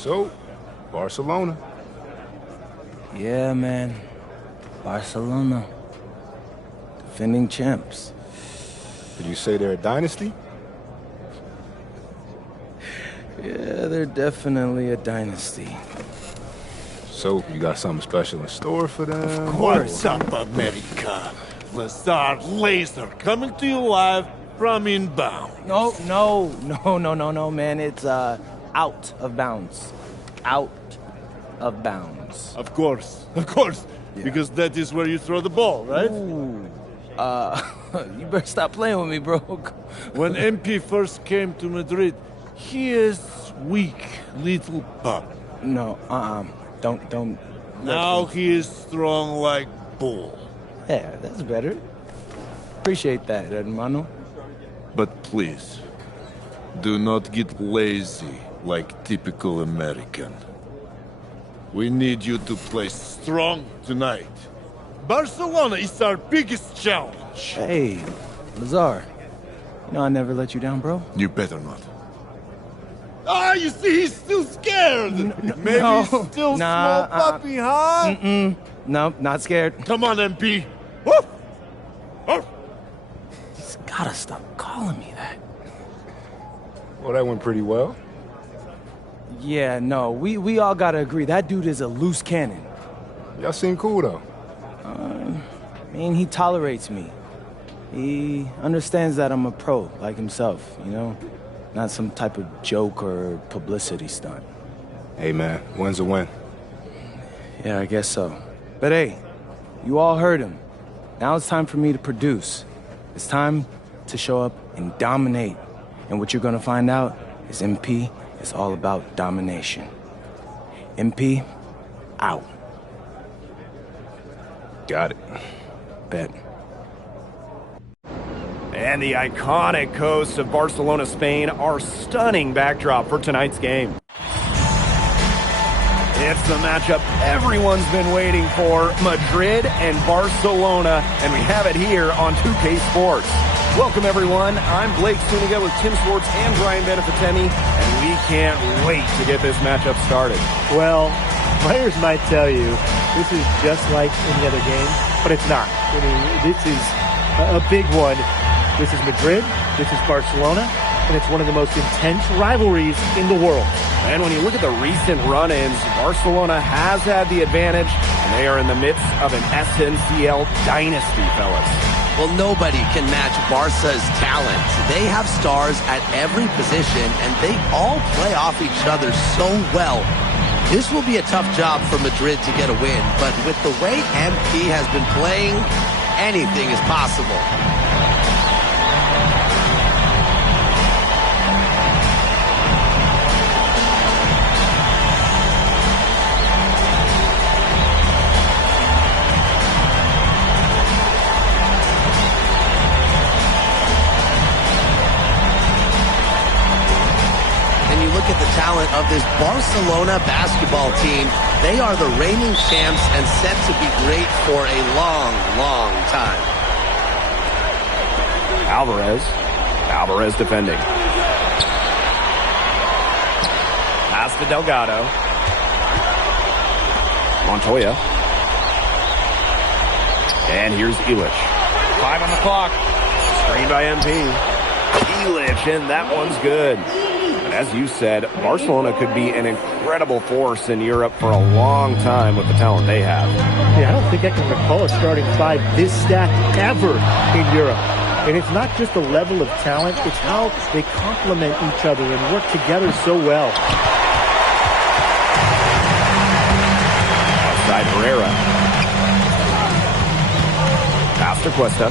So, Barcelona. Yeah, man. Barcelona. Defending champs. Did you say they're a dynasty? Yeah, they're definitely a dynasty. So, you got something special in store for them? What's up, America? Lazar Laser coming to you live from inbound. No, man. It's, out of bounds. Out of bounds. Of course. Yeah. Because that is where you throw the ball, right? Ooh. You better stop playing with me, bro. When MP first came to Madrid, he is weak little pup. No, don't. Now he is strong like bull. Yeah, that's better. Appreciate that, hermano. But please, do not get lazy like typical American. We need you to play strong tonight. Barcelona is our biggest challenge. Hey, Lazar. You know I never let you down, bro. You better not. Ah, you see, he's still scared. Maybe no, he's still small puppy, huh? No, not scared. Come on, MP. Woof! Woof! He's gotta stop calling me that. Well, that went pretty well. Yeah, no, we all gotta agree. That dude is a loose cannon. Y'all seem cool, though. I mean, he tolerates me. He understands that I'm a pro, like himself, you know? Not some type of joke or publicity stunt. Hey, man, win's a win. Yeah, I guess so. But hey, you all heard him. Now it's time for me to produce. It's time to show up and dominate. And what you're gonna find out is MP is all about domination. MP, out. Got it. Bet. And the iconic coast of Barcelona, Spain, our stunning backdrop for tonight's game. It's the matchup everyone's been waiting for, Madrid and Barcelona, and we have it here on 2K Sports. Welcome, everyone. I'm Blake Suniga with Tim Swartz and Brian Beneficeni, and we can't wait to get this matchup started. Well, players might tell you this is just like any other game, but it's not. I mean, this is a big one. This is Madrid, this is Barcelona, and it's one of the most intense rivalries in the world. And when you look at the recent run-ins, Barcelona has had the advantage, and they are in the midst of an SNCL dynasty, fellas. Well, nobody can match Barca's talent. They have stars at every position, and they all play off each other so well. This will be a tough job for Madrid to get a win, but with the way MP has been playing, anything is possible. At the talent of this Barcelona basketball team. They are the reigning champs and set to be great for a long, long time. Alvarez defending. Pass to Delgado. Montoya. And here's Illich. 5 on the clock. Screen by MP. Illich, and that one's good. As you said, Barcelona could be an incredible force in Europe for a long time with the talent they have. Yeah, I don't think I can recall a starting five this stacked ever in Europe. And it's not just the level of talent, it's how they complement each other and work together so well. Outside Herrera. Pass to Cuesta.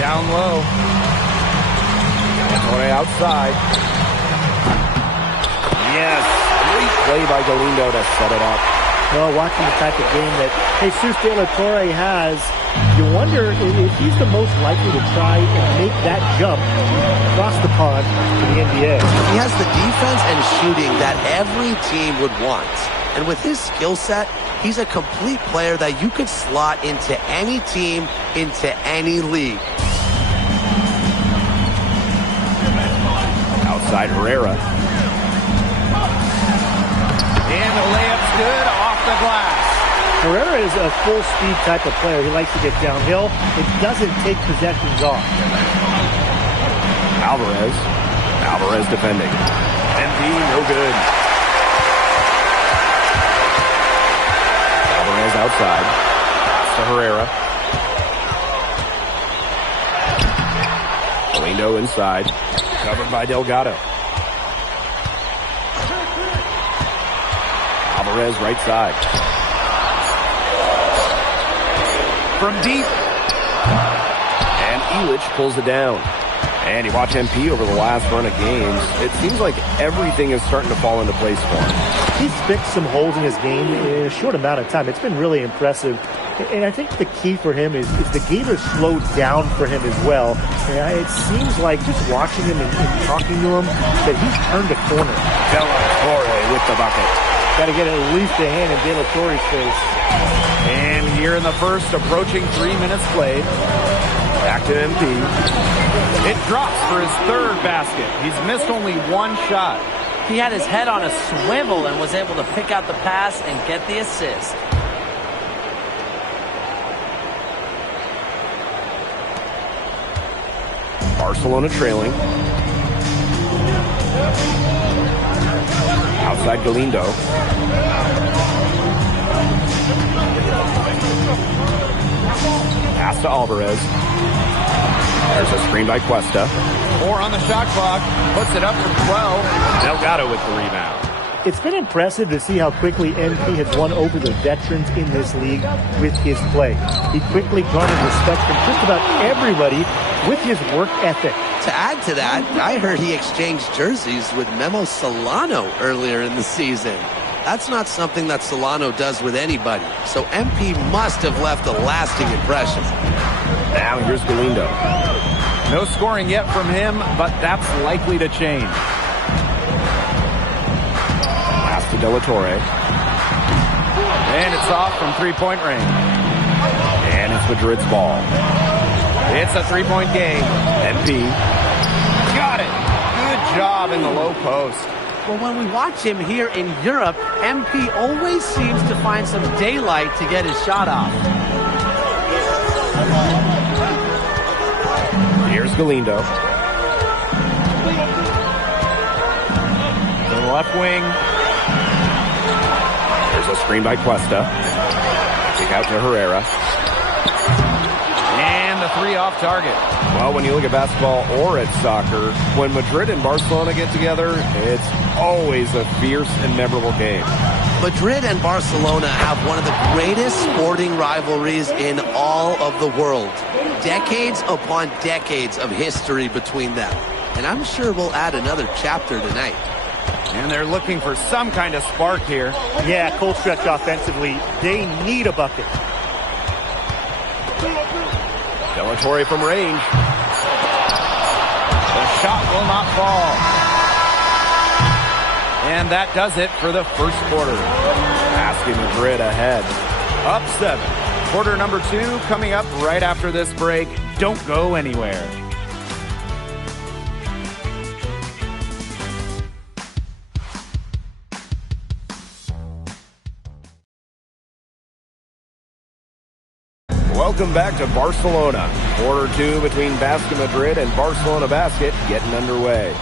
Down low. Montoya outside. Yes, great play by Galindo to set it up. Well, watching the type of game that Jesus de la Torre has, you wonder if he's the most likely to try and make that jump across the pond to the NBA. He has the defense and shooting that every team would want. And with his skill set, he's a complete player that you could slot into any team, into any league. Outside Herrera. Herrera is a full-speed type of player. He likes to get downhill. It doesn't take possessions off. Alvarez defending. MP, no good. Alvarez outside. Pass to Herrera. Galindo inside. Covered by Delgado. Alvarez right side. From deep. And Elich pulls it down. And you watch MP over the last run of games, it seems like everything is starting to fall into place for him. He's fixed some holes in his game in a short amount of time. It's been really impressive. And I think the key for him is the game has slowed down for him as well. And it seems like just watching him and talking to him that he's turned a corner. De La Torre with the bucket. Got to get at least a hand in De La Torre's face. And here in the first, approaching 3 minutes played. Back to MP. It drops for his third basket. He's missed only one shot. He had his head on a swivel and was able to pick out the pass and get the assist. Barcelona trailing. Outside Galindo. Pass to Alvarez. There's a screen by Cuesta. 4 on the shot clock. Puts it up from 12. Delgado with the rebound. It's been impressive to see how quickly MP has won over the veterans in this league with his play. He quickly garnered respect from just about everybody with his work ethic. To add to that, I heard he exchanged jerseys with Memo Solano earlier in the season. That's not something that Solano does with anybody, so MP must have left a lasting impression. Now here's Galindo. No scoring yet from him, but that's likely to change. Pass to De La Torre. And it's off from three-point range. And it's Madrid's ball. It's a three-point game. MP. Got it. Good job in the low post. Well, when we watch him here in Europe, MP always seems to find some daylight to get his shot off. Here's Galindo. To the left wing. There's a screen by Cuesta. Kick out to Herrera. And the three off target. Well, when you look at basketball or at soccer, when Madrid and Barcelona get together, it's always a fierce and memorable game. Madrid and Barcelona have one of the greatest sporting rivalries in all of the world. Decades upon decades of history between them. And I'm sure we'll add another chapter tonight. And they're looking for some kind of spark here. Yeah, cold stretch offensively. They need a bucket. De La Torre from range. The shot will not fall. And that does it for the first quarter. Asking Madrid ahead. Up 7. Quarter number 2 coming up right after this break. Don't go anywhere. Welcome back to Barcelona. Quarter 2 between Basket Madrid and Barcelona Basket getting underway.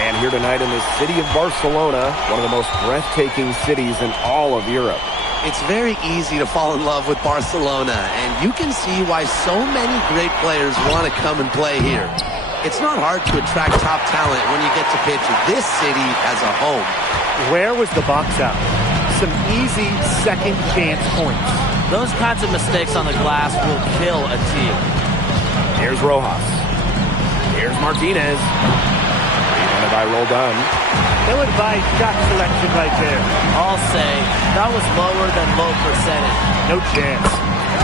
And here tonight in the city of Barcelona, one of the most breathtaking cities in all of Europe. It's very easy to fall in love with Barcelona, and you can see why so many great players want to come and play here. It's not hard to attract top talent when you get to picture this city as a home. Where was the box out? Some easy second chance points. Those kinds of mistakes on the glass will kill a team. Here's Rojas. Here's Martinez. Rebounded by Roldan. Ill-advised shot selection right there. I'll say that was lower than low percentage. No chance.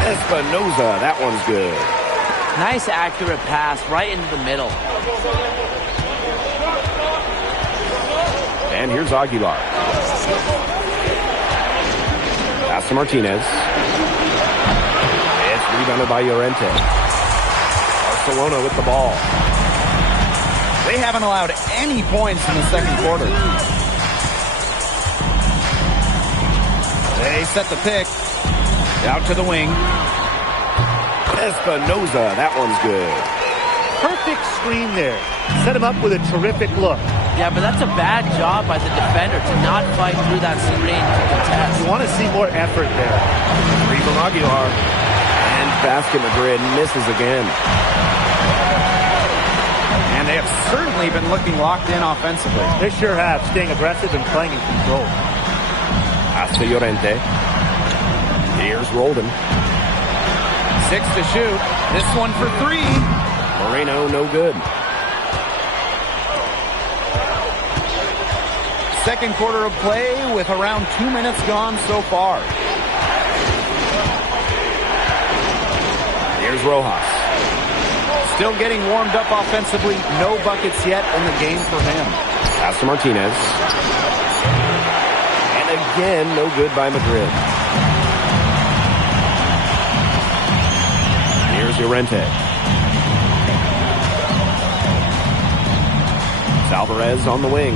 Espinoza, that one's good. Nice accurate pass right into the middle. And here's Aguilar. Pass to Martinez. It's rebounded by Llorente. Barcelona with the ball. They haven't allowed any points in the second quarter. They set the pick. Out to the wing. Espinoza, that one's good. Perfect screen there. Set him up with a terrific look. Yeah, but that's a bad job by the defender to not fight through that screen to contest. You want to see more effort there. Rival Aguilar. And Basquet Madrid misses again. And they have certainly been looking locked in offensively. They sure have, staying aggressive and playing in control. Hasta Llorente. Here's Roldan. 6 to shoot. This one for 3. Moreno, no good. Second quarter of play with around 2 minutes gone so far. Here's Rojas. Still getting warmed up offensively. No buckets yet in the game for him. Pass to Martinez. And again, no good by Madrid. Here's Llorente. Alvarez on the wing.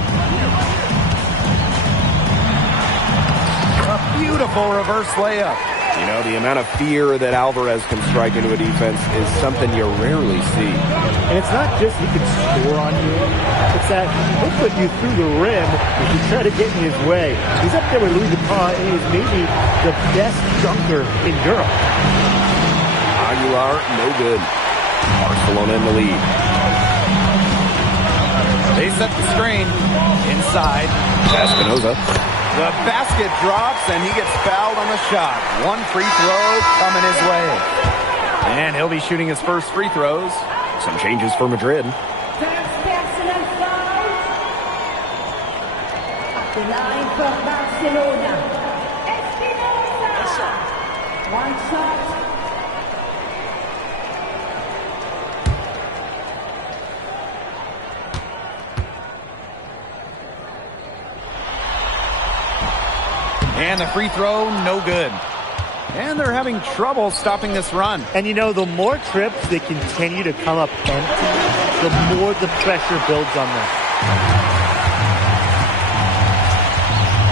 A beautiful reverse layup. You know, the amount of fear that Alvarez can strike into a defense is something you rarely see. And it's not just he can score on you. It's that he'll put you through the rim if you try to get in his way. He's up there with Louis Vuitton, and he's maybe the best dunker in Europe. Aguilar, no good. Barcelona in the lead. They set the screen inside. Espinoza. The basket drops, and he gets fouled on the shot. One free throw coming his way. And he'll be shooting his first free throws. Some changes for Madrid. The line for Barcelona. Espinoza. One shot. And the free throw, no good. And they're having trouble stopping this run. And you know, the more trips they continue to come up empty, the more the pressure builds on them.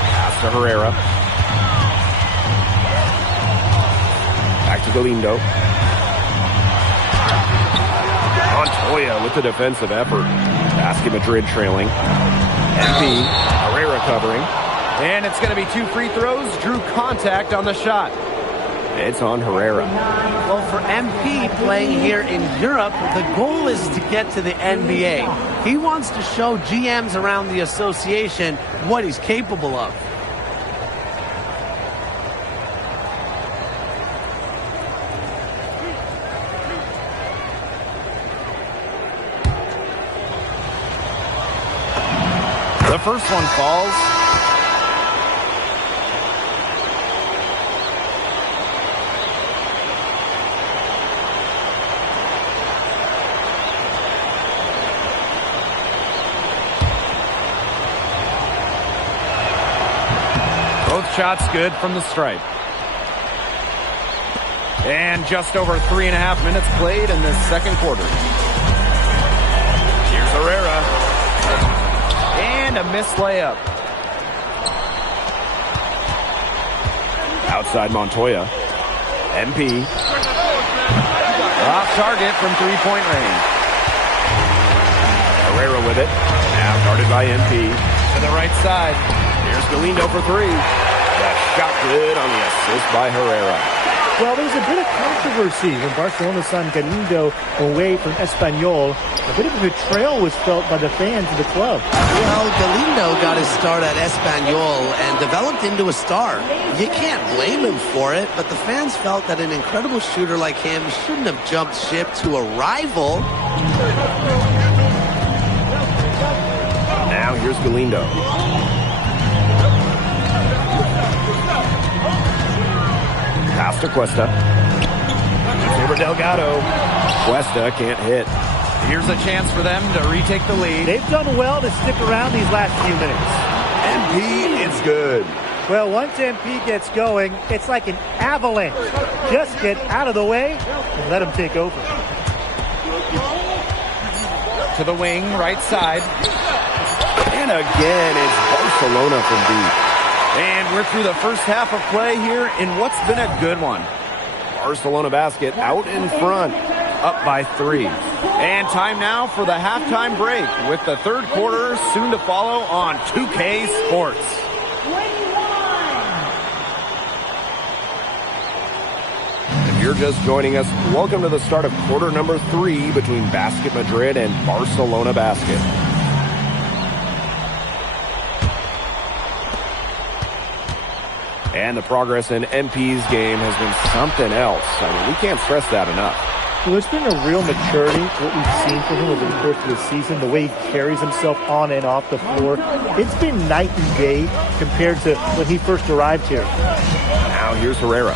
Pass to Herrera. Back to Galindo. Montoya with the defensive effort. Basquet Madrid trailing. MP. Herrera covering. And it's going to be 2 free throws. Drew contact on the shot. It's on Herrera. Well, for MP playing here in Europe, the goal is to get to the NBA. He wants to show GMs around the association what he's capable of. The first one falls. Shots good from the stripe. And just over 3.5 minutes played in this second quarter. Here's Herrera. And a missed layup. Outside Montoya. MP. Off target from 3-point range. Herrera with it. Now guarded by MP. To the right side. Here's Galindo for 3. Shot good on the assist by Herrera. Well, there was a bit of controversy when Barcelona signed Galindo away from Espanyol. A bit of a betrayal was felt by the fans of the club. Well, Galindo got his start at Espanyol and developed into a star. You can't blame him for it, but the fans felt that an incredible shooter like him shouldn't have jumped ship to a rival. Now here's Galindo. Pass to Cuesta. Over Delgado. Cuesta can't hit. Here's a chance for them to retake the lead. They've done well to stick around these last few minutes. MP, it's good. Well, once MP gets going, it's like an avalanche. Just get out of the way and let him take over. To the wing, right side. And again, it's Barcelona from deep. And we're through the first half of play here in what's been a good one. Barcelona Basket out in front, up by 3. And time now for the halftime break with the third quarter soon to follow on 2K Sports. If you're just joining us, welcome to the start of quarter number 3 between Basquet Madrid and Barcelona Basket. And the progress in MP's game has been something else. I mean, we can't stress that enough. Well, there's been a real maturity, what we've seen from him over the course of the season, the way he carries himself on and off the floor. It's been night and day compared to when he first arrived here. Now here's Herrera.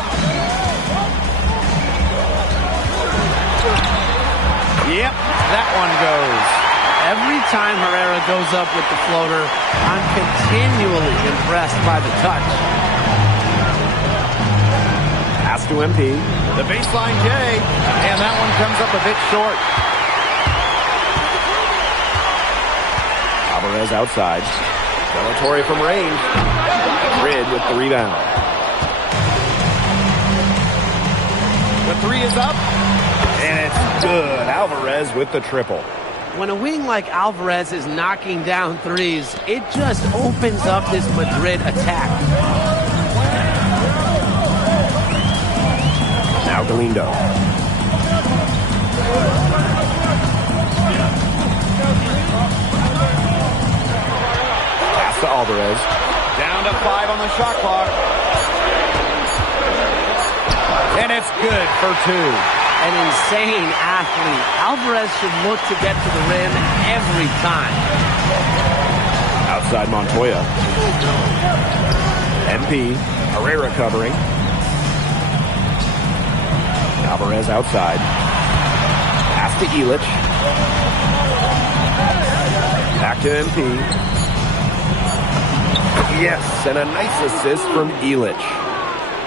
Yep, that one goes. Every time Herrera goes up with the floater, I'm continually impressed by the touch. Pass to MP. The baseline J, and that one comes up a bit short. Alvarez outside. Dellatore from range. Madrid with the rebound. The 3 is up, and it's good. Alvarez with the triple. When a wing like Alvarez is knocking down threes, it just opens up this Madrid attack. Now Galindo. Pass to Alvarez. Down to 5 on the shot clock. And it's good for 2. An insane athlete. Alvarez should look to get to the rim every time. Outside Montoya. MP. Herrera covering. Alvarez outside. Pass to Illich. Back to MP. Yes, and a nice assist from Illich.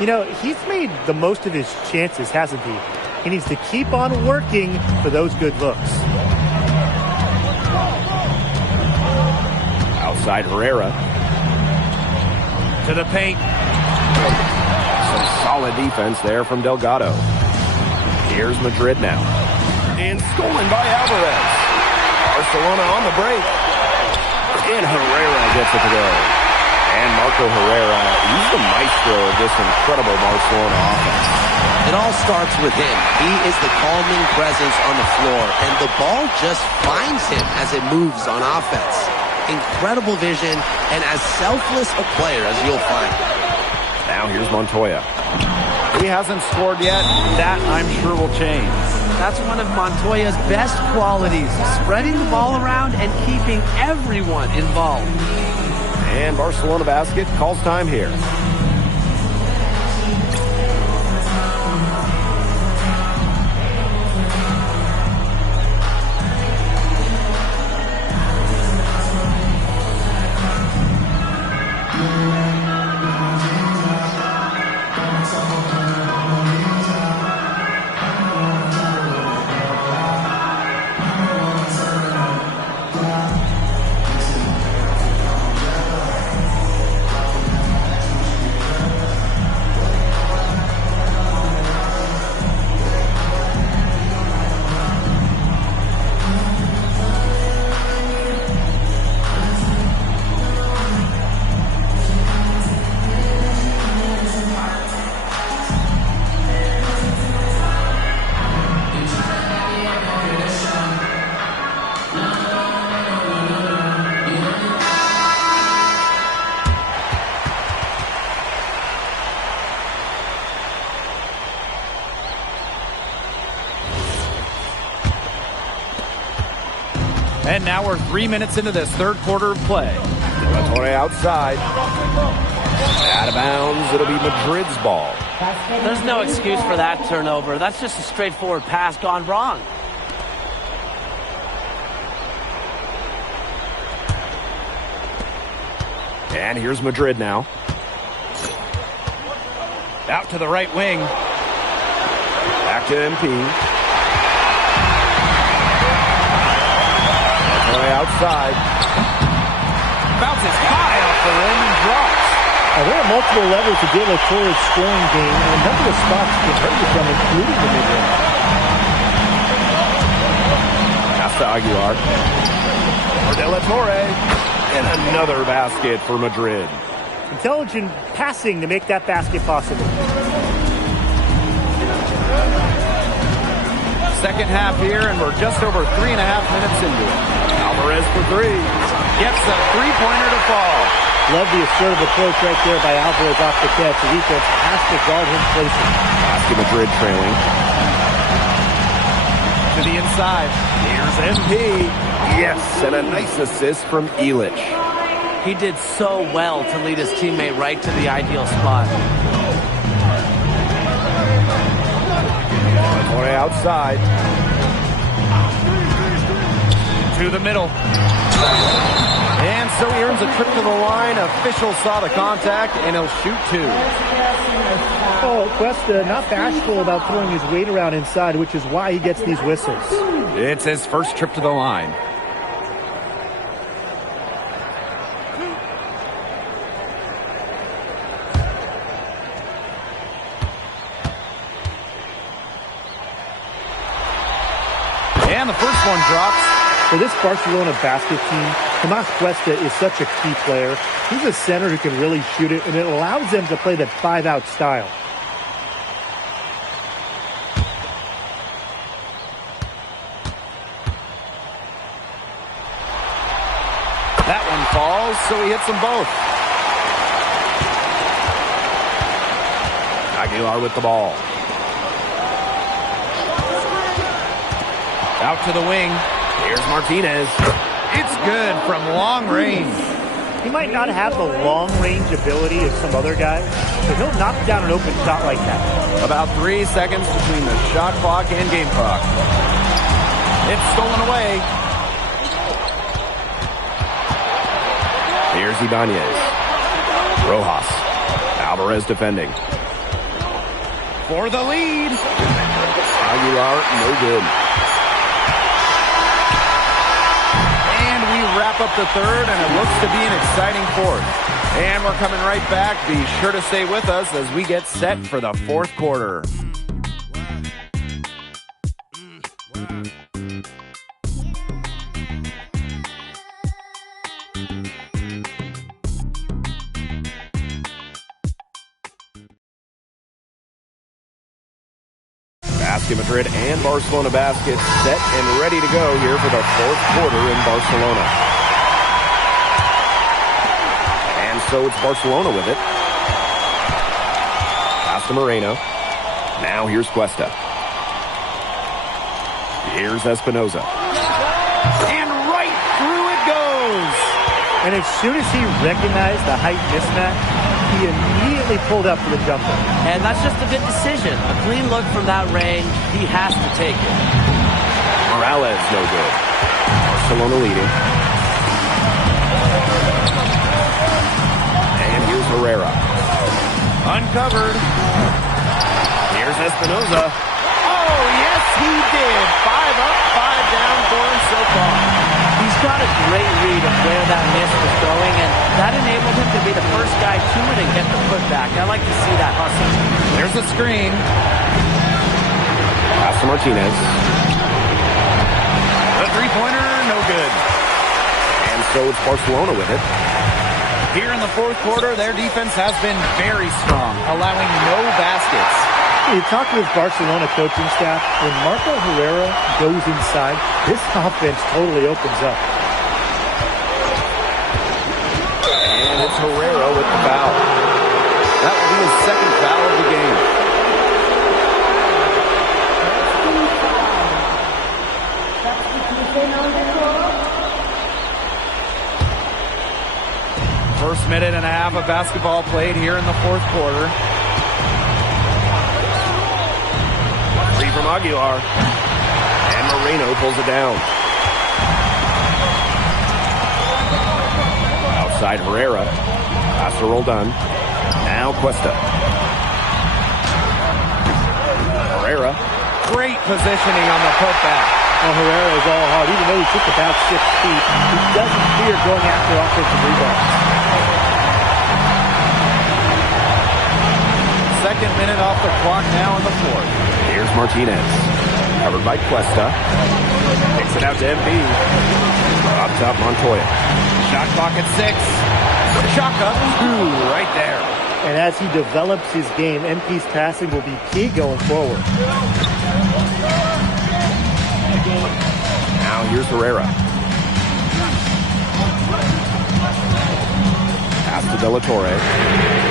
You know, he's made the most of his chances, hasn't he? He needs to keep on working for those good looks. Outside Herrera. To the paint. Some solid defense there from Delgado. Here's Madrid now. And stolen by Alvarez. Barcelona on the break. And Herrera gets it to go. And Marco Herrera, he's the maestro of this incredible Barcelona offense. It all starts with him. He is the calming presence on the floor, and the ball just finds him as it moves on offense. Incredible vision, and as selfless a player as you'll find. Now here's Montoya. He hasn't scored yet. That, I'm sure, will change. That's one of Montoya's best qualities, spreading the ball around and keeping everyone involved. And Barcelona Basket calls time here. And now we're 3 minutes into this third quarter of play. Dellatore outside. Out of bounds. It'll be Madrid's ball. There's no excuse for that turnover. That's just a straightforward pass gone wrong. And here's Madrid now. Out to the right wing. Back to MP. Outside. Bounces high off the rim and drops. There are multiple levels to De La Torre's scoring game, and a number of spots can hurt you from, including the mid-range. Pass to Aguilar. For De La Torre. And another basket for Madrid. Intelligent passing to make that basket possible. Second half here, and we're just over 3.5 minutes into it. Alvarez for three. Gets a three-pointer to fall. Love the assertive approach right there by Alvarez off the catch. The defense has to guard him closely. Basket Madrid trailing. To the inside. Here's MP. Yes, and a nice assist from Illich. He did so well to lead his teammate right to the ideal spot. Torre outside. To the middle. And so he earns a trip to the line. Officials saw the contact, and he'll shoot two. Oh, Cuesta not bashful about throwing his weight around inside, which is why he gets these whistles. It's his first trip to the line. And the first one drops. For this Barcelona basket team, Tomás Cuesta is such a key player. He's a center who can really shoot it, and it allows them to play that five-out style. That one falls, so he hits them both. Aguilar with the ball. Out to the wing. Here's Martinez. It's good from long range. He might not have the long-range ability of some other guys, but he'll knock down an open shot like that. About 3 seconds between the shot clock and game clock. It's stolen away. Here's Ibanez. Rojas. Alvarez defending. For the lead. Aguilar, no good. Wrap up the third, and it looks to be an exciting fourth. And we're coming right back. Be sure to stay with us as we get set for the fourth quarter. Basket Madrid and Barcelona baskets set and ready to go here for the fourth quarter in Barcelona. And so it's Barcelona with it. Pass to Moreno. Now here's Cuesta. Here's Espinoza. And right through it goes. And as soon as he recognized the height mismatch, he immediately pulled up for the jumper. And that's just a good decision. A clean look from that range. He has to take it. Morales, no good. Barcelona leading. And here's Herrera. Uncovered. Here's Espinoza. Oh, yes, he did. 5 up, 5 down for him so far. He's got a great read of where that miss was going, and that enabled him to be the first guy to it and get the putback. I like to see that hustle. There's a screen. Pass to Martinez. The three-pointer, no good. And so it's Barcelona with it. Here in the fourth quarter, their defense has been very strong, allowing no baskets. You talk to his Barcelona coaching staff, when Marco Herrera goes inside, this offense totally opens up. And it's Herrera with the foul. That will be his second foul of the game. First minute and a half of basketball played here in the fourth quarter. Three from Aguilar. And Moreno pulls it down. Outside Herrera. Pass to Roldan. Now Cuesta. Herrera. Great positioning on the putback. Well, Herrera is all hard. Even though he took about 6 feet, he doesn't fear going after offensive rebounds. second minute off the clock now in the fourth. Here's Martinez. Covered by Cuesta. Kicks it out to MP. Up top, Montoya. Shot clock at 6. Shaka, 2 right there. And as he develops his game, MP's passing will be key going forward. Now here's Herrera. Pass to De La Torre.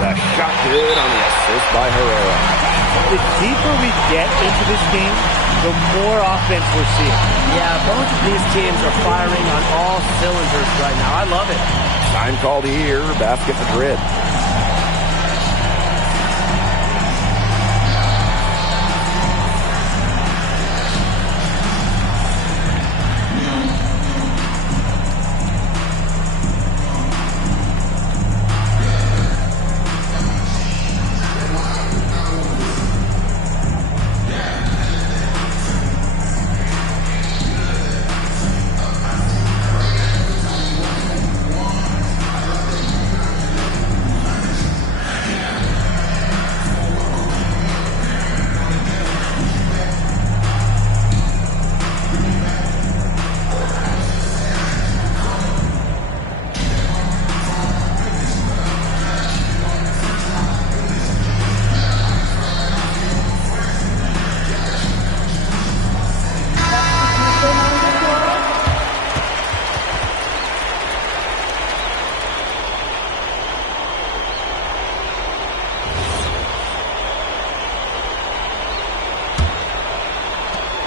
The shot good on the assist by Herrera. The deeper we get into this game, the more offense we're seeing. Yeah, both of these teams are firing on all cylinders right now. I love it. Time called here, Basket Madrid.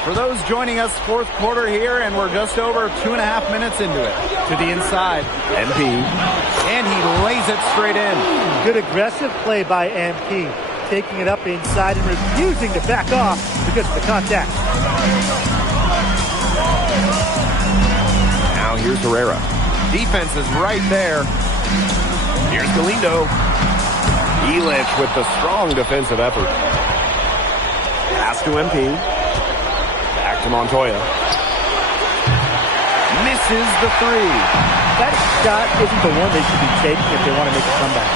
For those joining us, fourth quarter here, and we're just over 2.5 minutes into it. To the inside, MP, and he lays it straight in. Good aggressive play by MP, taking it up inside and refusing to back off because of the contact. Now here's Herrera. Defense is right there. Here's Galindo. Elish with the strong defensive effort. Pass to MP. To Montoya. Misses the 3. That shot isn't the one they should be taking if they want to make a comeback.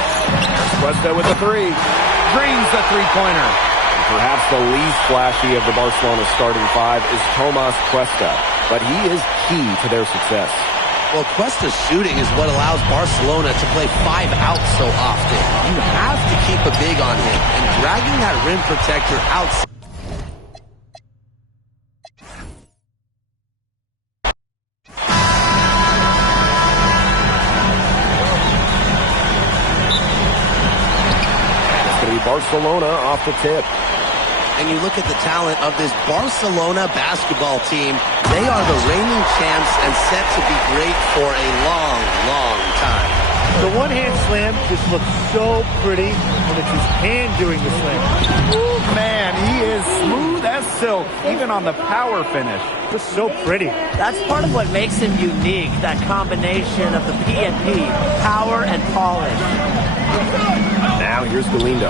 Cuesta with the 3. Drains the three-pointer. Perhaps the least flashy of the Barcelona starting 5 is Tomas Cuesta, but he is key to their success. Well, Cuesta's shooting is what allows Barcelona to play 5 out so often. You have to keep a big on him, and dragging that rim protector outside. Barcelona off the tip. And you look at the talent of this Barcelona basketball team. They are the reigning champs and set to be great for a long, long time. The one-hand slam just looks so pretty when it's his hand doing the slam. Ooh, man, he is smooth as silk, even on the power finish. Just so pretty. That's part of what makes him unique, that combination of the P&P, power and polish. Now here's Galindo.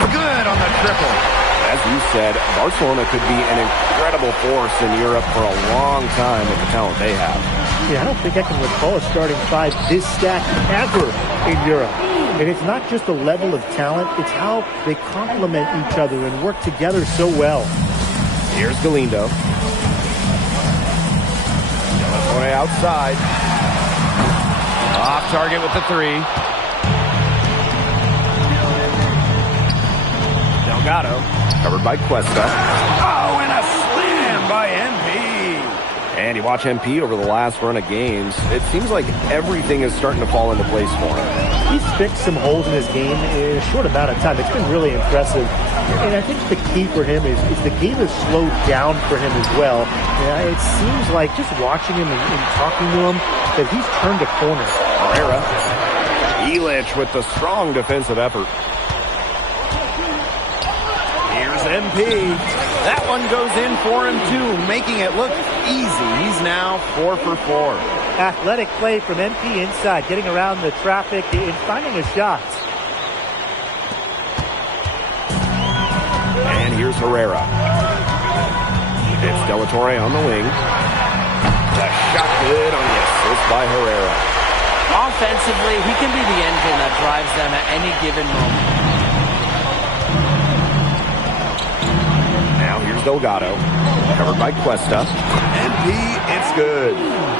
Good on the triple. As you said, Barcelona could be an incredible force in Europe for a long time with the talent they have. Yeah, I don't think I can recall a starting 5 this stacked ever in Europe. And it's not just the level of talent, it's how they complement each other and work together so well. Here's Galindo. Delatoy outside. Off target with the 3. Delgado. Covered by Cuesta. Oh, and a slam by MP. And you watch MP over the last run of games, it seems like everything is starting to fall into place for him. He's fixed some holes in his game in a short amount of time. It's been really impressive. And I think the key for him is the game has slowed down for him as well. It seems like just watching him and talking to him that he's turned a corner. Herrera. Elish with the strong defensive effort. Here's MP. That one goes in for him, too, making it look easy. He's now 4 for 4. Athletic play from MP inside, getting around the traffic and finding a shot. And here's Herrera. It's De La Torre on the wing. The shot good on the assist by Herrera. Offensively, he can be the engine that drives them at any given moment. Now here's Delgado, covered by Cuesta. MP, it's good.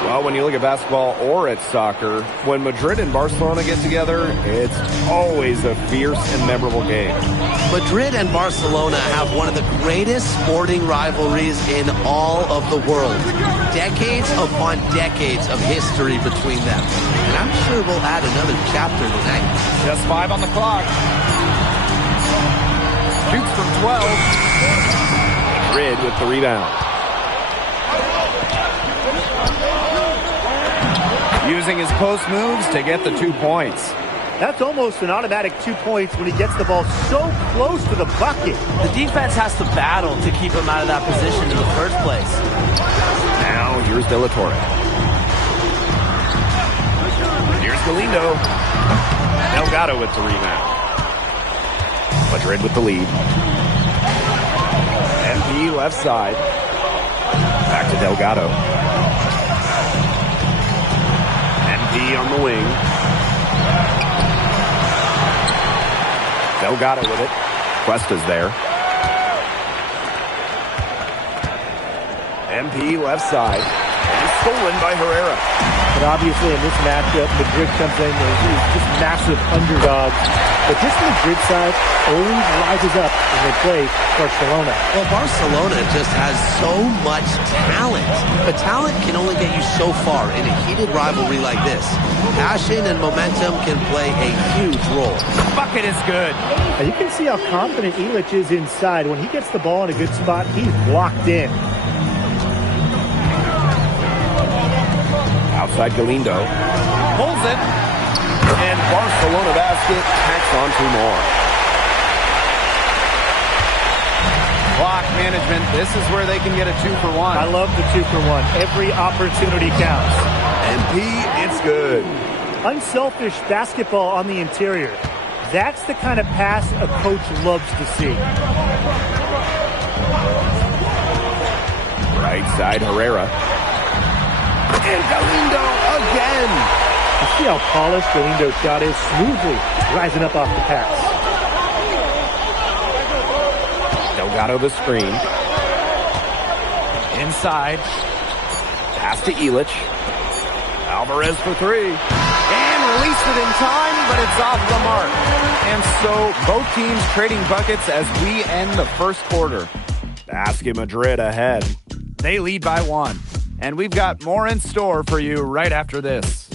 Well, when you look at basketball or at soccer, when Madrid and Barcelona get together, it's always a fierce and memorable game. Madrid and Barcelona have one of the greatest sporting rivalries in all of the world. Decades upon decades of history between them. And I'm sure we'll add another chapter tonight. Just 5 on the clock. Shoots from 12. Madrid with the rebound. Using his post moves to get the 2 points. That's almost an automatic 2 points when he gets the ball so close to the bucket. The defense has to battle to keep him out of that position in the first place. Now here's De La Torre. Here's Galindo. Delgado with the rebound. Madrid with the lead. MP left side. Back to Delgado. MP on the wing. Delgado with it. Cuesta's there. MP left side. And stolen by Herrera. But obviously in this matchup, Madrid comes in as just massive underdogs. But this Madrid side always rises up when they play Barcelona. Well, Barcelona just has so much talent. But talent can only get you so far in a heated rivalry like this. Passion and momentum can play a huge role. Bucket is good. Now you can see how confident Illich is inside. When he gets the ball in a good spot, he's locked in. Outside Galindo. Pulls it. And Barcelona basket tacks on 2 more. Clock management. This is where they can get a 2-for-1. I love the 2-for-1. Every opportunity counts. MP, it's good. Unselfish basketball on the interior. That's the kind of pass a coach loves to see. Right side, Herrera. And Galindo again. You see how polished Galindo's shot is, smoothly rising up off the pass. Delgado the screen. Inside. Pass to Illich. Alvarez for 3. And released it in time, but it's off the mark. And so both teams trading buckets as we end the first quarter. Basket Madrid ahead. They lead by 1. And we've got more in store for you right after this.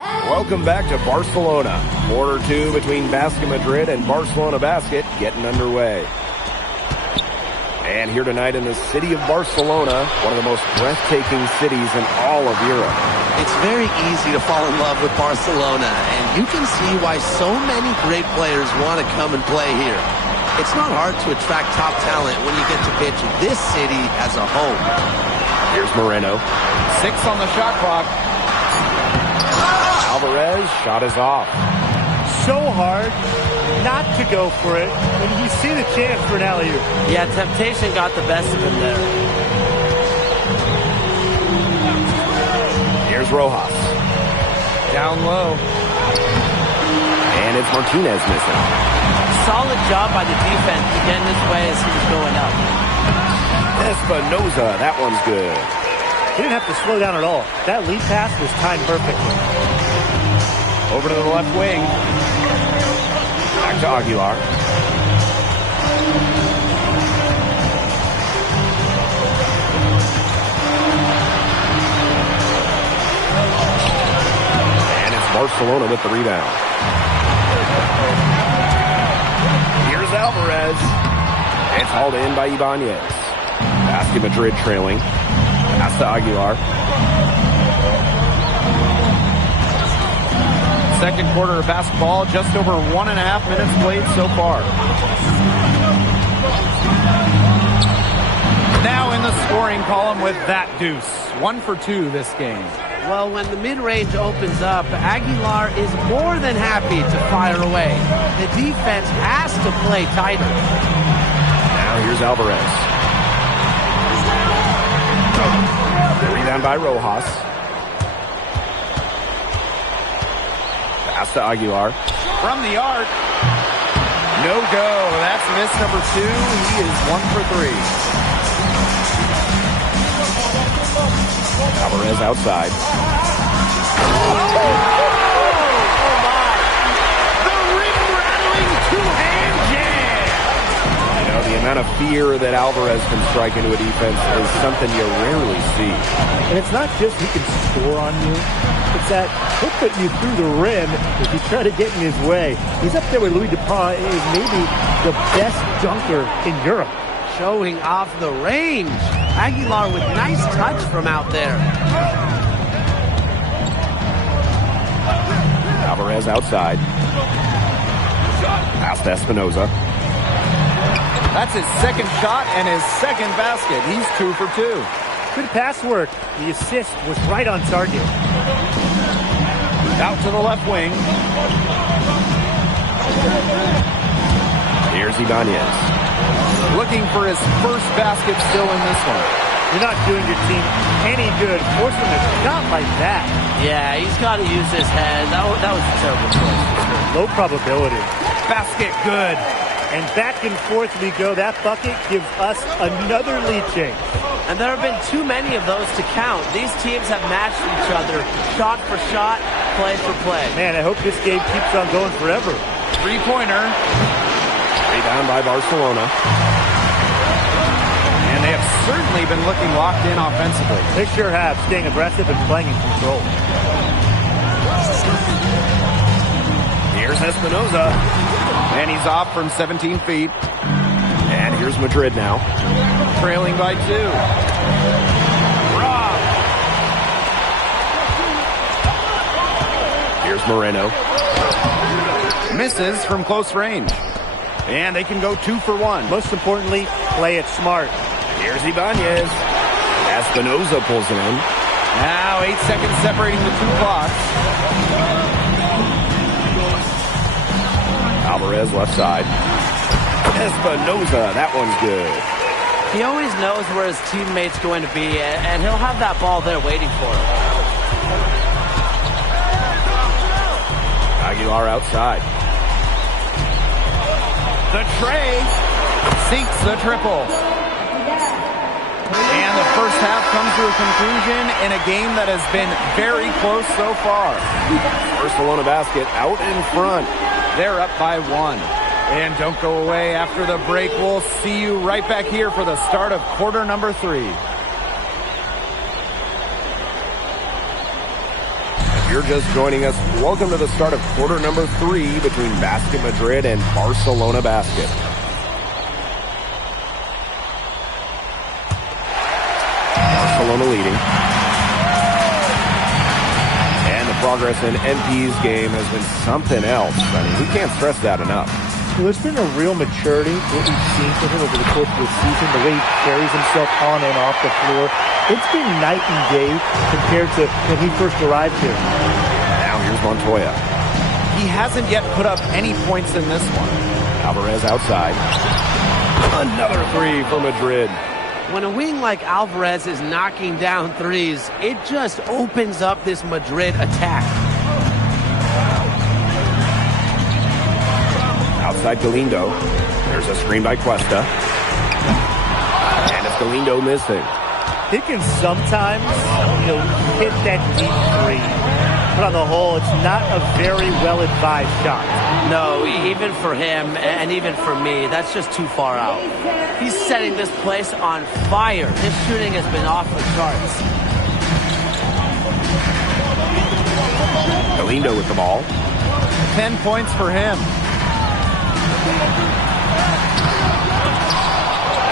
Welcome back to Barcelona. Quarter 2 between Basket Madrid and Barcelona Basket getting underway. And here tonight in the city of Barcelona, one of the most breathtaking cities in all of Europe. It's very easy to fall in love with Barcelona, and you can see why so many great players want to come and play here. It's not hard to attract top talent when you get to pitch this city as a home. Here's Moreno. 6 on the shot clock. Alvarez, shot is off. So hard not to go for it when you see the chance for an alley-oop. Yeah, temptation got the best of him there. Here's Rojas. Down low. And it's Martinez missing. Solid job by the defense to get in his way as he was going up. Espinoza, that one's good. He didn't have to slow down at all. That lead pass was timed perfectly. Over to the left wing. Back to Aguilar. And it's Barcelona with the rebound. Here's Alvarez. It's hauled in by Ibanez. Basket Madrid trailing. Pass to Aguilar. Second quarter of basketball, just over 1.5 minutes played so far. Now in the scoring column with that deuce. 1 for 2 this game. Well, when the mid-range opens up, Aguilar is more than happy to fire away. The defense has to play tighter. Now here's Alvarez. The rebound by Rojas. Pass to Aguilar. From the arc. No go. That's miss number 2. He is 1 for 3. Alvarez outside. The amount of fear that Alvarez can strike into a defense is something you rarely see. And it's not just he can score on you. It's that he'll put you through the rim if you try to get in his way. He's up there with Louis Dupont, is maybe the best dunker in Europe. Showing off the range. Aguilar with nice touch from out there. Alvarez outside. Pass to Espinoza. That's his second shot and his second basket. He's 2 for 2. Good pass work. The assist was right on target. Out to the left wing. Here's Ibanez. Looking for his first basket still in this one. You're not doing your team any good. Forcing a shot like that. Yeah, he's got to use his head. That was a terrible choice. Low probability. Basket good. And back and forth we go. That bucket gives us another lead change. And there have been too many of those to count. These teams have matched each other, shot for shot, play for play. Man, I hope this game keeps on going forever. Three-pointer. Rebound by Barcelona. And they have certainly been looking locked in offensively. They sure have, staying aggressive and playing in control. Here's Espinoza. And he's off from 17 feet. And here's Madrid now. Trailing by 2. Rob. Here's Moreno. Misses from close range. And they can go 2 for 1. Most importantly, play it smart. Here's Ibanez. Espinoza pulls it in. Now 8 seconds separating the 2 clocks. Alvarez left side. Espinoza, that one's good. He always knows where his teammate's going to be, and he'll have that ball there waiting for him. Aguilar outside. The tray sinks the triple. And the first half comes to a conclusion in a game that has been very close so far. Barcelona basket out in front. They're up by 1. And don't go away after the break. We'll see you right back here for the start of quarter number 3. If you're just joining us, welcome to the start of quarter number 3 between Basquet Madrid and Barcelona Basket. Barcelona leading. And the progress in MP's game has been something else. I mean, we can't stress that enough. Well, there's been a real maturity, what we've seen from him over the course of the season, the way he carries himself on and off the floor. It's been night and day compared to when he first arrived here. Now here's Montoya. He hasn't yet put up any points in this one. Alvarez outside. Another 3 for Madrid. When a wing like Alvarez is knocking down threes, it just opens up this Madrid attack. Outside Galindo. There's a screen by Cuesta. And it's Galindo missing. He can sometimes, hit that deep three. But on the whole, it's not a very well-advised shot. No, even for him and even for me, that's just too far out. He's setting this place on fire. His shooting has been off the charts. Galindo with the ball. 10 points for him.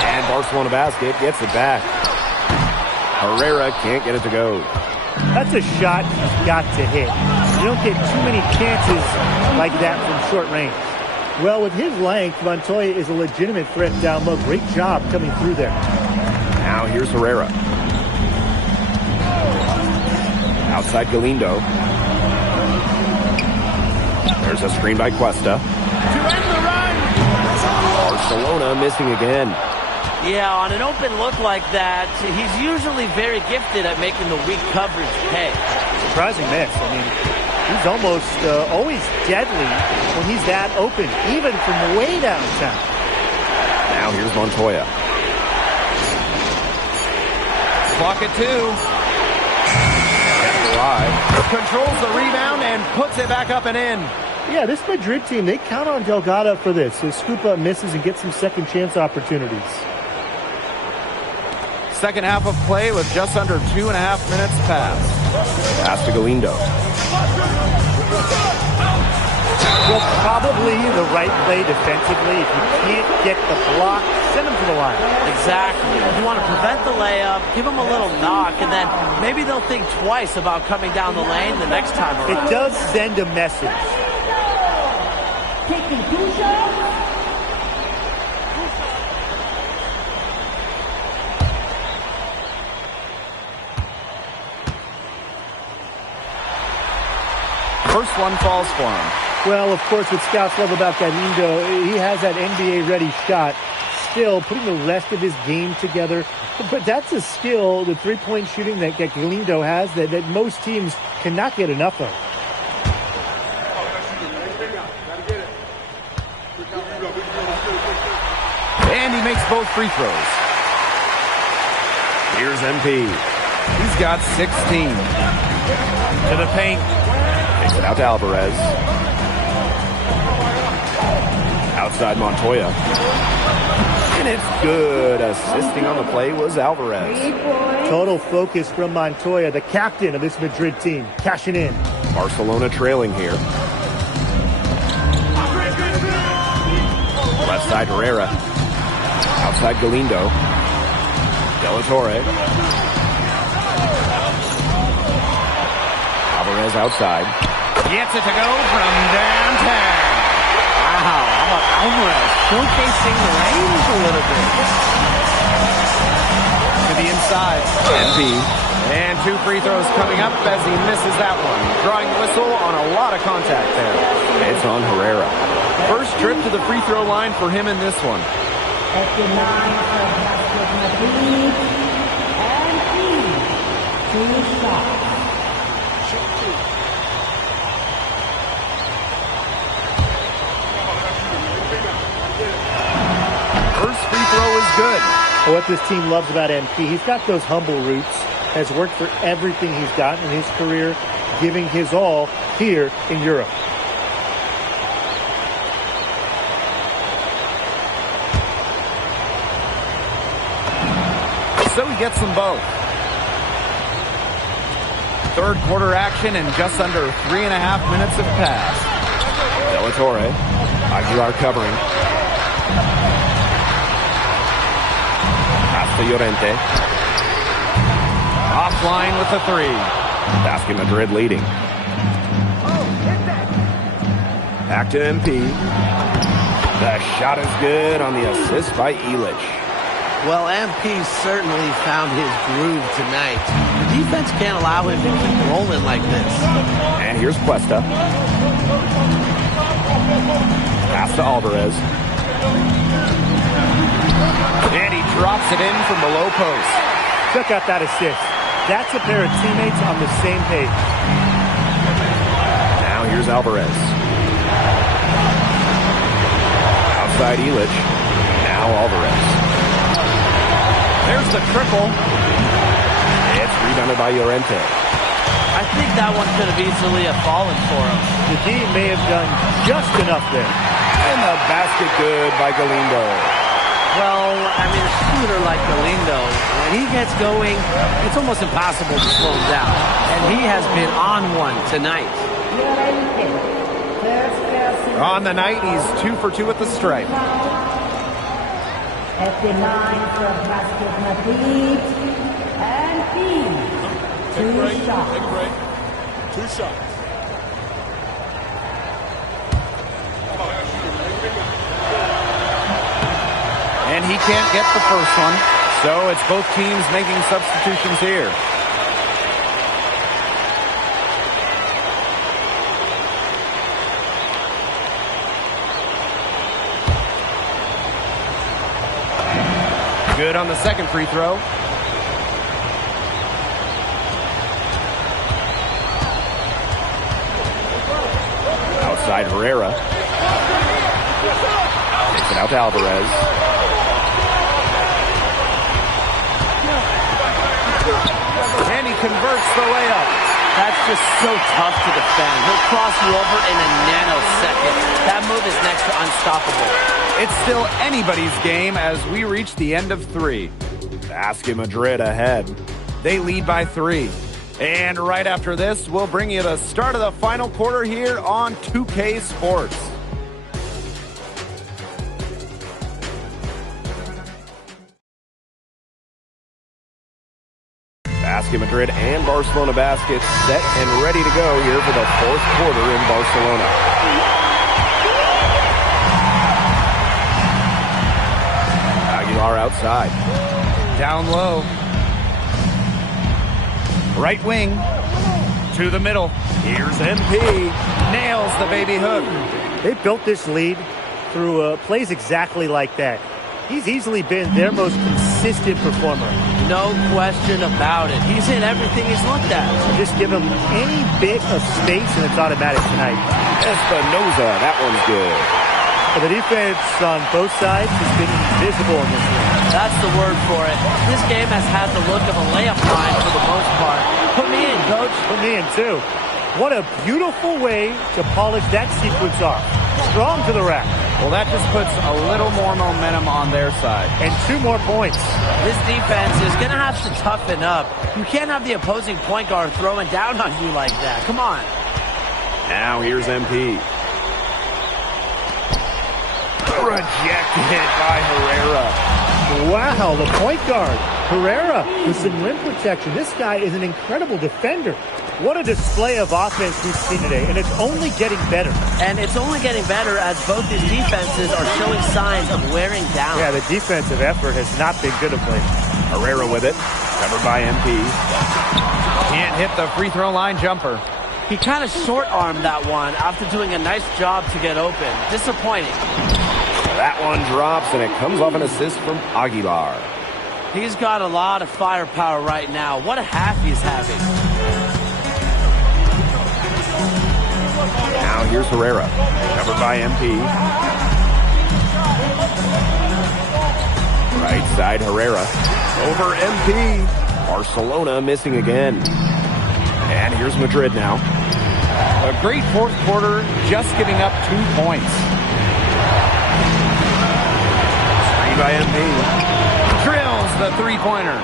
And Barcelona basket gets it back. Herrera can't get it to go. That's a shot he's got to hit. You don't get too many chances like that from short range. Well, with his length, Montoya is a legitimate threat down low. Great job coming through there. Now here's Herrera. Outside Galindo. There's a screen by Cuesta. To end the run. Barcelona missing again. Yeah, on an open look like that, he's usually very gifted at making the weak coverage pay. Surprising miss. I mean, he's almost always deadly when he's that open, even from way downtown. Now here's Montoya. Clock at 2. Controls the rebound and puts it back up and in. Yeah, this Madrid team, they count on Delgado for this. He'll scoop up misses and get some second chance opportunities. Second half of play with just under 2.5 minutes passed. Pass to Galindo. Well, probably the right play defensively. If you can't get the block, send him to the line. Exactly. You want to prevent the layup, give him a little knock, and then maybe they'll think twice about coming down the lane the next time around. It does send a message. Taking 2 shots. First one falls for him. Well, of course, what scouts love about Galindo, he has that NBA-ready shot. Still putting the rest of his game together. But that's a skill, the three-point shooting that Galindo has, that most teams cannot get enough of. And he makes both free throws. Here's MP. He's got 16. To the paint. Takes it out to Alvarez. Outside Montoya. And it's good. Assisting on the play was Alvarez. Total focus from Montoya, the captain of this Madrid team, cashing in. Barcelona trailing here. Left side Herrera. Outside Galindo. De La Torre. Alvarez outside. Gets it to go from downtown. Wow, how about Alvarez showcasing the range a little bit. To the inside. NP. And 2 free throws coming up as he misses that one. Drawing the whistle on a lot of contact there. It's on Herrera. First trip to the free throw line for him in this one. At the 9 for Basquet Madrid. And 2 shots. First free throw is good. What this team loves about MP, he's got those humble roots, has worked for everything he's gotten in his career, giving his all here in Europe. So he gets them both. Third quarter action and just under 3.5 minutes have passed. De La Torre. Aguilar covering. Pass to Llorente. Offline with the 3. Basket Madrid leading. Back to MP. The shot is good on the assist by Illich. Well, MP certainly found his groove tonight. The defense can't allow him to keep rolling like this. And here's Cuesta. Pass to Alvarez. And he drops it in from below post. Check out that assist. That's a pair of teammates on the same page. Now here's Alvarez. Outside Illich. Now Alvarez. There's the triple. It's rebounded by Llorente. I think that one could have easily have fallen for him. The team may have done just enough there. And the basket good by Galindo. Well, I mean, a shooter like Galindo, when he gets going, it's almost impossible to slow him down. And he has been on one tonight. On the night, he's 2 for 2 at the stripe. At the 9 for Basquet Madrid. And 2 shots. 2 shots. And he can't get the first one. So it's both teams making substitutions here. Good on the second free throw. Outside Herrera. Takes it out to Alvarez. And he converts the layup. That's just so tough to defend. He'll cross you over in a nanosecond. That move is next to unstoppable. It's still anybody's game as we reach the end of 3. Basquet Madrid ahead. They lead by 3. And right after this, we'll bring you the start of the final quarter here on 2K Sports. Basquet Madrid and Barcelona Basket set and ready to go here for the fourth quarter in Barcelona. Aguilar outside. Down low. Right wing. To the middle. Here's MP. Nails the baby hook. They built this lead through plays exactly like that. He's easily been their most consistent performer. No question about it. He's hit everything he's looked at. Just give him any bit of space and it's automatic tonight. Espinoza, that one's good. But the defense on both sides has been invisible in this game. That's the word for it. This game has had the look of a layup line for the most part. Put me in, coach. Put me in, too. What a beautiful way to polish that sequence off. Strong to the rack. Well, that just puts a little more momentum on their side. And 2 more points. This defense is going to have to toughen up. You can't have the opposing point guard throwing down on you like that. Come on. Now here's MP. Rejected by Herrera. Wow, the point guard. Herrera with some rim protection. This guy is an incredible defender. What a display of offense we've seen today, and it's only getting better. And it's only getting better as both these defenses are showing signs of wearing down. Yeah, the defensive effort has not been good of late. Herrera with it, covered by MP. Can't hit the free throw line jumper. He kind of short-armed that one after doing a nice job to get open. Disappointing. That one drops, and it comes off an assist from Aguilar. He's got a lot of firepower right now. What a half he's having. Now here's Herrera, covered by MP. Right side Herrera, over MP. Barcelona missing again. And here's Madrid now. A great fourth quarter, just giving up 2 points. Screen by MP. Drills the three-pointer.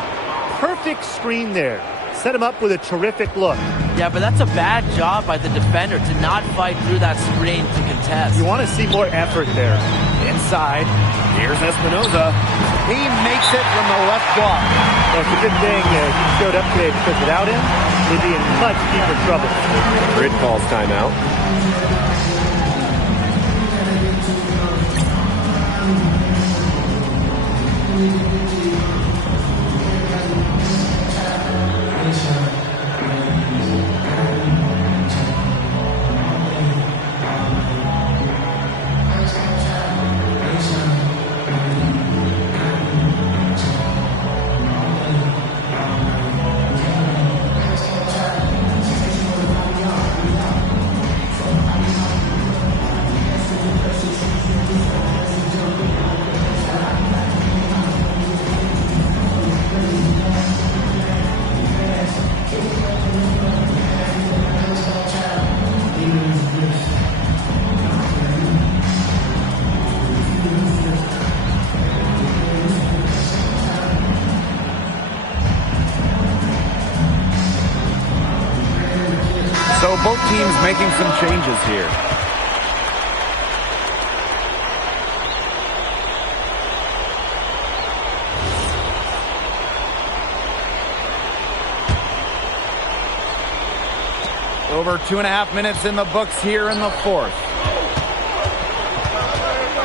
Perfect screen there. Set him up with a terrific look. Yeah, but that's a bad job by the defender to not fight through that screen to contest. You want to see more effort there. Inside, here's Espinoza. He makes it from the left block. Well, it's a good thing he showed up today because without him, they'd be in much deeper trouble. Madrid calls timeout. So both teams making some changes here. Over 2.5 minutes in the books here in the fourth.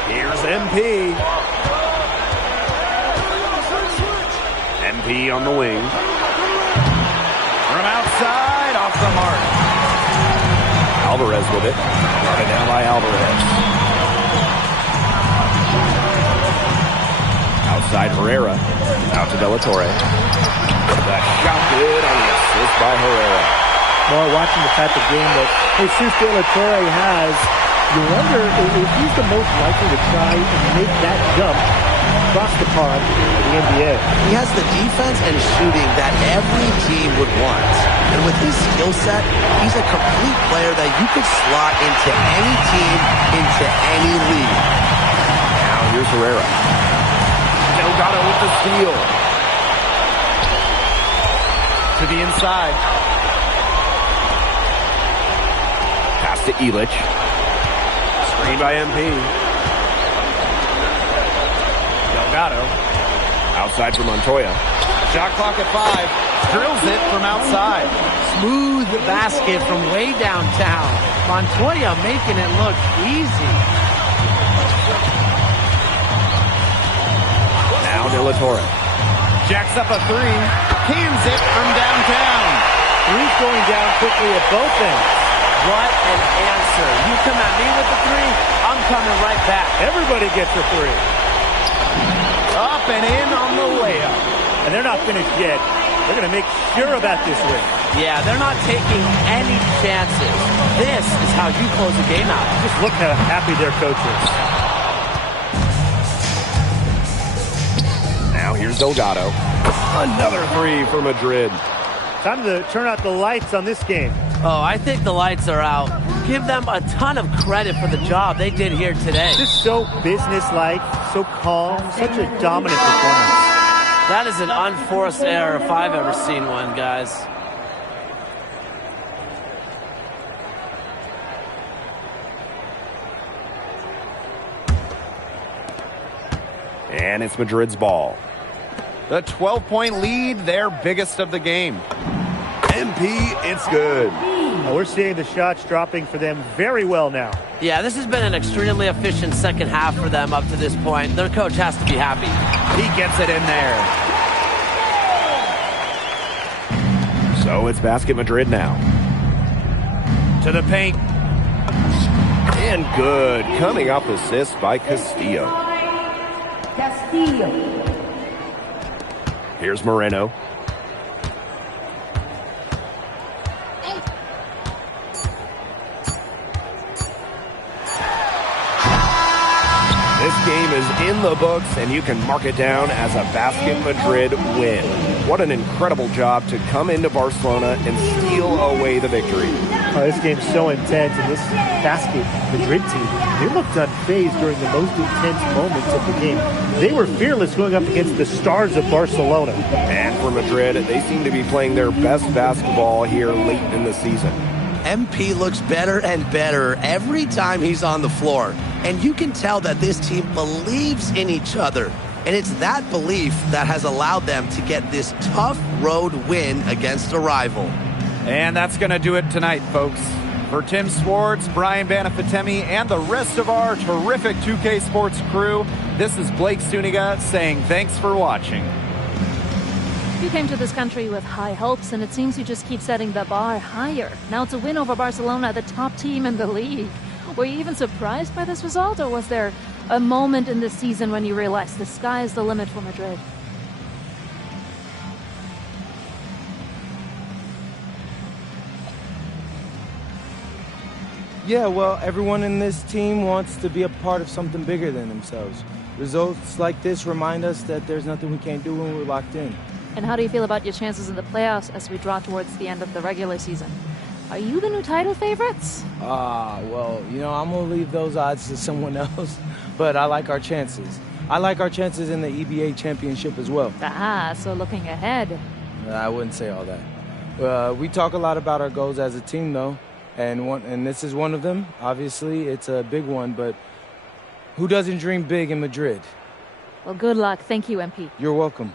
Here's MP. MP on the wing. From outside, off the mark. Alvarez with it. Brought it down by Alvarez. Outside Herrera. Out to De La Torre. The shot good on the assist by Herrera. Well, watching the type of game that Jesus De La Torre has, you wonder if he's the most likely to try and make that jump across the pond to the NBA. He has the defense and shooting that every team would want. And with his skill set, he's a complete player that you could slot into any team, into any league. Now here's Herrera. Delgado with the steal. To the inside. Pass to Illich. Screen by MP. Delgado. Outside for Montoya. Shot clock at 5. Drills it from outside. Smooth basket from way downtown. Montoya making it look easy. Now De La Torre. Jacks up a 3. Cans it from downtown. Three's going down quickly at both ends. What an answer. You come at me with the 3, I'm coming right back. Everybody gets a 3. Up and in on the layup. And they're not finished yet. They're going to make sure about this win. Yeah, they're not taking any chances. This is how you close a game out. Just look how happy their coach is. Now here's Delgado. Another 3 for Madrid. Time to turn out the lights on this game. Oh, I think the lights are out. Give them a ton of credit for the job they did here today. Just so businesslike, so calm, such a dominant performance. That is an unforced error if I've ever seen one, guys. And it's Madrid's ball. The 12-point lead, their biggest of the game. MP, it's good. We're seeing the shots dropping for them very well now. Yeah, this has been an extremely efficient second half for them up to this point. Their coach has to be happy. He gets it in there. So it's Basket Madrid now. To the paint. And good. Coming off assist by Castillo. Castillo. Here's Moreno. This game is in the books, and you can mark it down as a Basket Madrid win. What an incredible job to come into Barcelona and steal away the victory. This game's so intense, and this Basket Madrid team, they looked unfazed during the most intense moments of the game. They were fearless going up against the stars of Barcelona. And for Madrid, they seem to be playing their best basketball here late in the season. MP looks better and better every time he's on the floor. And you can tell that this team believes in each other. And it's that belief that has allowed them to get this tough road win against a rival. And that's going to do it tonight, folks. For Tim Swartz, Brian Banafitemi, and the rest of our terrific 2K Sports crew, this is Blake Suniga saying thanks for watching. You came to this country with high hopes, and it seems you just keep setting the bar higher. Now it's a win over Barcelona, the top team in the league. Were you even surprised by this result, or was there a moment in this season when you realized the sky is the limit for Madrid? Yeah, well, everyone in this team wants to be a part of something bigger than themselves. Results like this remind us that there's nothing we can't do when we're locked in. And how do you feel about your chances in the playoffs as we draw towards the end of the regular season? Are you the new title favorites? Well, you know, I'm going to leave those odds to someone else, but I like our chances. I like our chances in the EBA championship as well. So looking ahead. I wouldn't say all that. We talk a lot about our goals as a team, though, and this is one of them. Obviously, it's a big one, but who doesn't dream big in Madrid? Well, good luck. Thank you, MP. You're welcome.